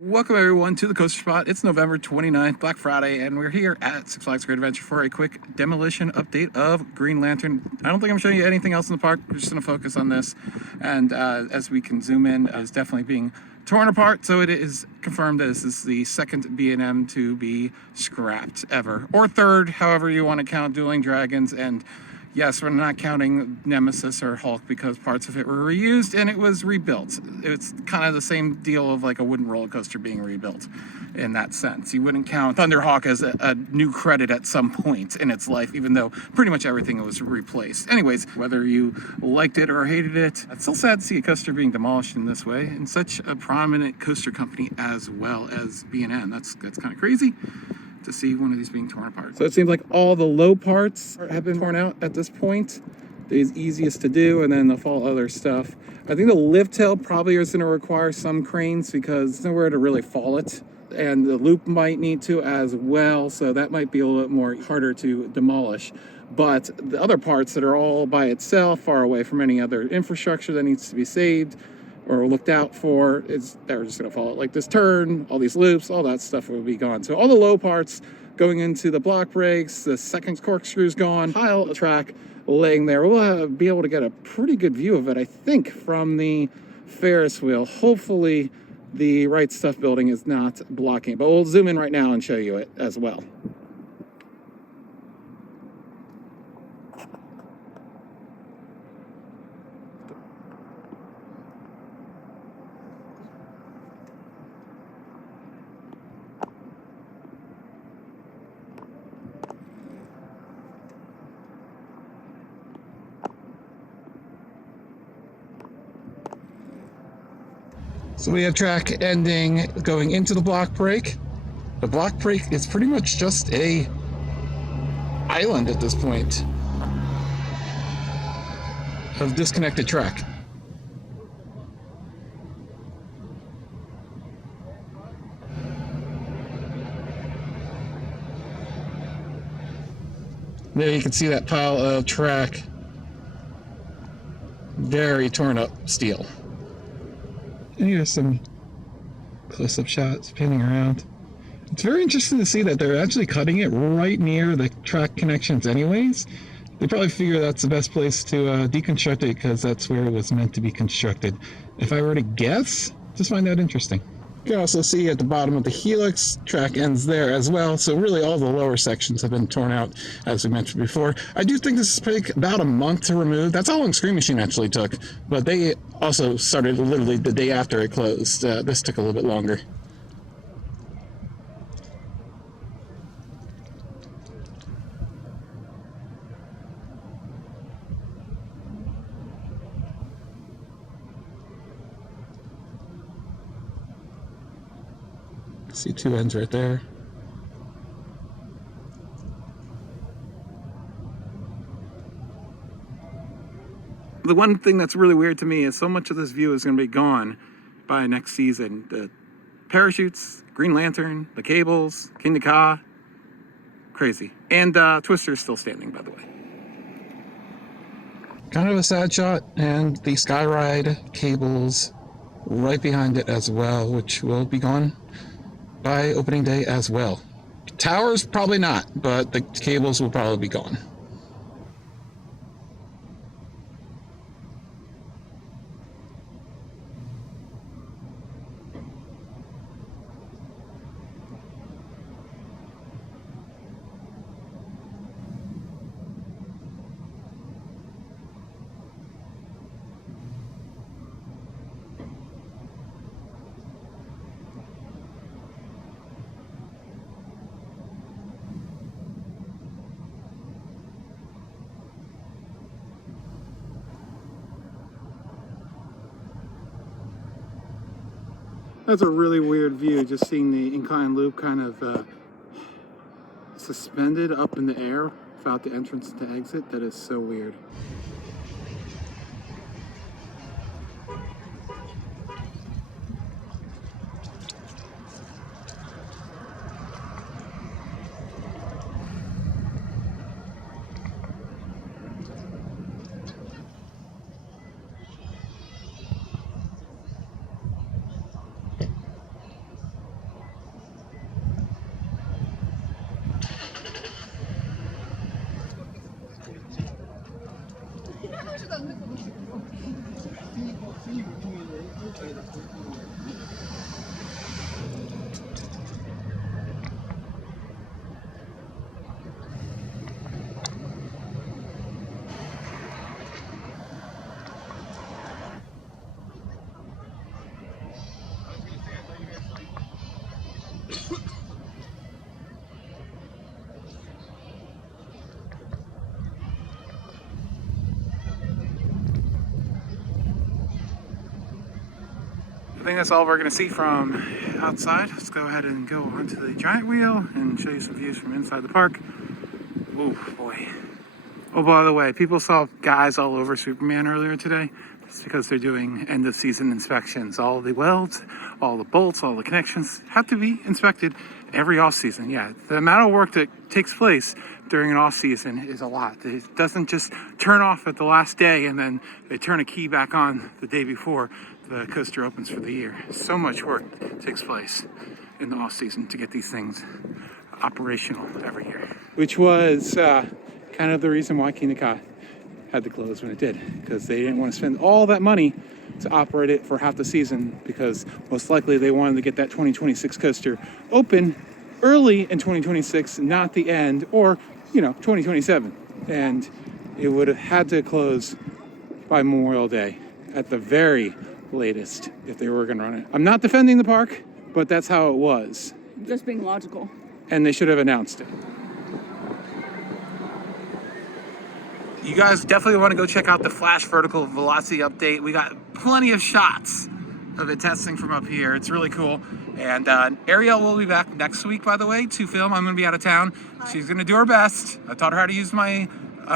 Welcome everyone to the Coaster Spot. It's November 29th, Black Friday, and we're here at Six Flags Great Adventure for a quick demolition update of Green Lantern. I don't think I'm showing you anything else in the park. We're just going to focus on this, and as we can zoom in, it's definitely being torn apart, so it is confirmed that this is the second B&M to be scrapped ever, or third, however you want to count Dueling Dragons. And yes, we're not counting Nemesis or Hulk because parts of it were reused and it was rebuilt. It's kind of the same deal of like a wooden roller coaster being rebuilt in that sense. You wouldn't count Thunderhawk as a new credit at some point in its life, even though pretty much everything was replaced. Anyways, whether you liked it or hated it, it's still sad to see a coaster being demolished in this way in such a prominent coaster company as well as B&M. That's kind of crazy to see one of these being torn apart. So it seems like all the low parts have been torn out at this point. It's easiest to do, and then the fall other stuff. I think the lift tail probably is going to require some cranes because there's nowhere to really fall it, and the loop might need to as well, so that might be a little bit more harder to demolish. But the other parts that are all by itself, far away from any other infrastructure that needs to be saved or looked out for, they're just going to fall. Like this turn, all these loops, all that stuff will be gone. So all the low parts going into the block brakes, the second corkscrew's gone, pile of track laying there. We'll be able to get a pretty good view of it, I think, from the Ferris wheel. Hopefully the Right Stuff building is not blocking it, but we'll zoom in right now and show you it as well. So we have track ending going into the block brake. The block brake is pretty much just a island at this point of disconnected track. There you can see that pile of track. Very torn up steel. And here's some close-up shots panning around. It's very interesting to see that they're actually cutting it right near the track connections anyways. They probably figure that's the best place to deconstruct it because that's where it was meant to be constructed. If I were to guess, just find that interesting. You can also see at the bottom of the helix, track ends there as well. So really all the lower sections have been torn out, as we mentioned before. I do think this is about a month to remove. That's how long Scream Machine actually took. But they also started literally the day after it closed. This took a little bit longer. See two ends right there. The one thing that's really weird to me is so much of this view is going to be gone by next season. The parachutes, Green Lantern, the cables, Kingda Ka, crazy. And Twister is still standing, by the way. Kind of a sad shot, and the Skyride cables right behind it as well, which will be gone by opening day as well. Towers, probably not, but the cables will probably be gone. That's a really weird view, just seeing the incline loop kind of suspended up in the air without the entrance to exit. That is so weird. think that's all we're going to see from outside. Let's go ahead and go onto the giant wheel and show you some views from inside the park. Oh boy. Oh, by the way, people saw guys all over Superman earlier today. It's because they're doing end of season inspections. All the welds, all the bolts, all the connections have to be inspected every off season. Yeah, the amount of work that takes place during an off season is a lot. It doesn't just turn off at the last day and then they turn a key back on the day before the coaster opens for the year. So much work takes place in the off season to get these things operational every year. Which was kind of the reason why Kingda Ka had to close when it did, because they didn't want to spend all that money to operate it for half the season, because most likely they wanted to get that 2026 coaster open early in 2026, not the end, or 2027, and it would have had to close by Memorial Day at the very latest if they were going to run it. I'm not defending the park, but that's how it was. Just being logical. And they should have announced it. You guys definitely want to go check out the Flash Vertical Velocity update. We got plenty of shots of it testing from up here. It's really cool. And Ariel will be back next week, by the way, to film. I'm going to be out of town. She's going to do her best. I taught her how to use my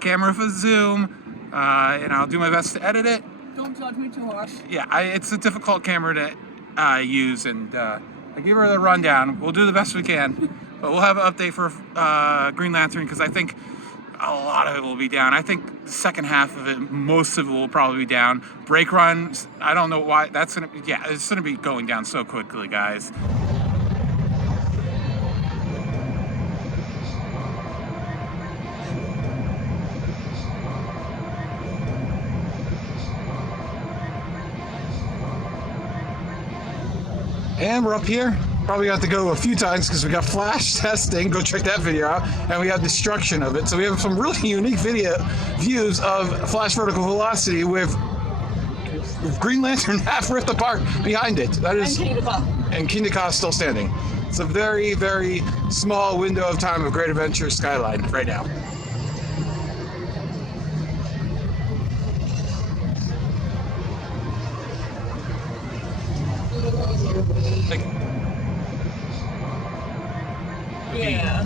camera for Zoom, and I'll do my best to edit it. Don't judge me too harsh. Yeah, it's a difficult camera to use, and I give her the rundown. We'll do the best we can, but we'll have an update for Green Lantern, because I think a lot of it will be down. I think the second half of it, most of it will probably be down. Brake runs, I don't know why that's gonna be, it's gonna be going down so quickly, guys. And we're up here. Probably have to go a few times because we got flash testing. Go check that video out. And we have destruction of it. So we have some really unique views of Flash Vertical Velocity with Green Lantern half ripped apart behind it. That is, and Kingda Ka still standing. It's a very, very small window of time of Great Adventure Skyline right now. Yeah.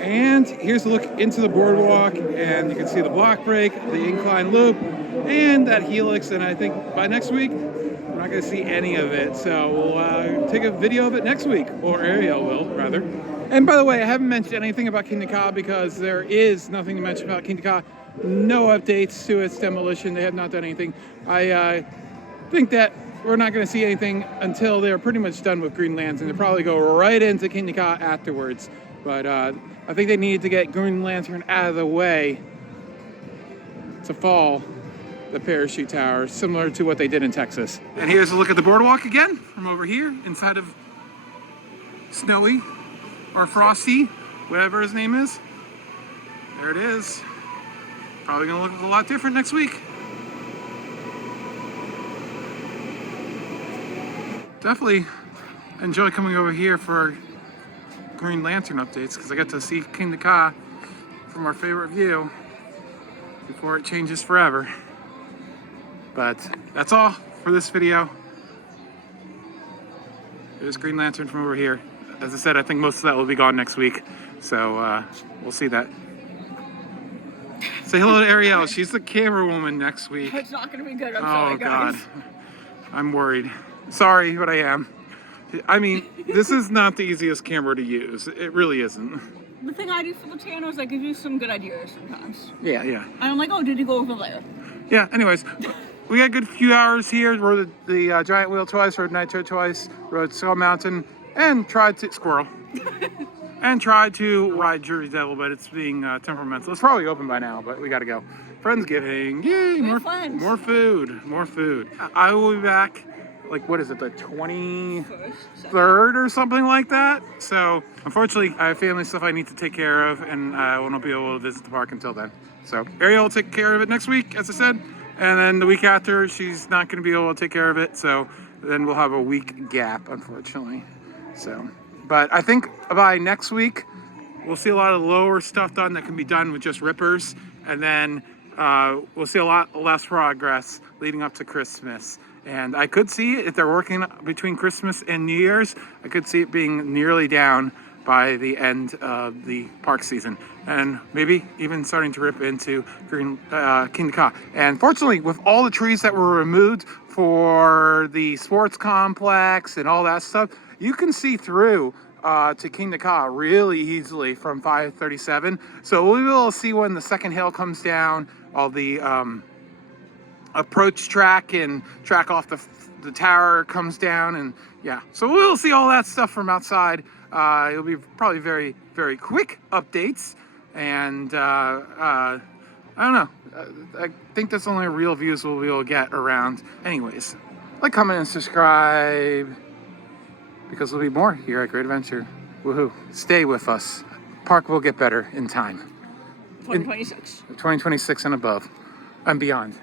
And here's a look into the boardwalk, and you can see the block break, the incline loop, and that helix. And I think by next week, we're not going to see any of it. So we'll take a video of it next week, or Ariel will, rather. And by the way, I haven't mentioned anything about Kingda Ka because there is nothing to mention about Kingda Ka. No updates to its demolition. They have not done anything. I think that we're not going to see anything until they're pretty much done with Green Lantern. They'll probably go right into Kingda Ka afterwards. But I think they needed to get Green Lantern out of the way to fall the parachute tower, similar to what they did in Texas. And here's a look at the boardwalk again from over here, inside of Snowy or Frosty, whatever his name is. There it is. Probably gonna look a lot different next week. Definitely enjoy coming over here for Green Lantern updates, because I get to see Kingda Ka from our favorite view before it changes forever. But that's all for this video. There's Green Lantern from over here. As I said, I think most of that will be gone next week, so we'll see that. Say hello to Ariel. She's the camera woman next week. It's not going to be good. I'm sorry, God. guys. I'm worried. Sorry, but I am. I mean, this is not the easiest camera to use. It really isn't. The thing I do for the channel is I give you some good ideas sometimes. Yeah. And I'm like, oh, did you go over there? Yeah, anyways. We got a good few hours here. Rode the giant wheel twice, rode Nitro twice, rode Skull Mountain, and tried to Squirrel. And tried to ride Jersey Devil, but it's being temperamental. It's probably open by now, but we gotta go. Friendsgiving, yay! More food. I will be back. Like, what is it, the 23rd or something like that? So, unfortunately, I have family stuff I need to take care of, and I won't be able to visit the park until then. So, Ariel will take care of it next week, as I said, and then the week after, she's not going to be able to take care of it, so then we'll have a week gap, unfortunately. So, But I think by next week, we'll see a lot of lower stuff done that can be done with just rippers. And then we'll see a lot less progress leading up to Christmas. And I could see it, if they're working between Christmas and New Year's, I could see it being nearly down by the end of the park season, and maybe even starting to rip into Kingda Ka. And fortunately, with all the trees that were removed for the sports complex and all that stuff, you can see through to Kingda Ka really easily from 537. So we will see when the second hill comes down, all the approach track and track off the tower comes down, and yeah, so we'll see all that stuff from outside. It'll be probably very, very quick updates, and I don't know. I think that's only real views we'll be able to get around. Anyways, like, comment, and subscribe, because there'll be more here at Great Adventure. Woohoo! Stay with us. Park will get better in time. 2026. 2026 and above, and beyond.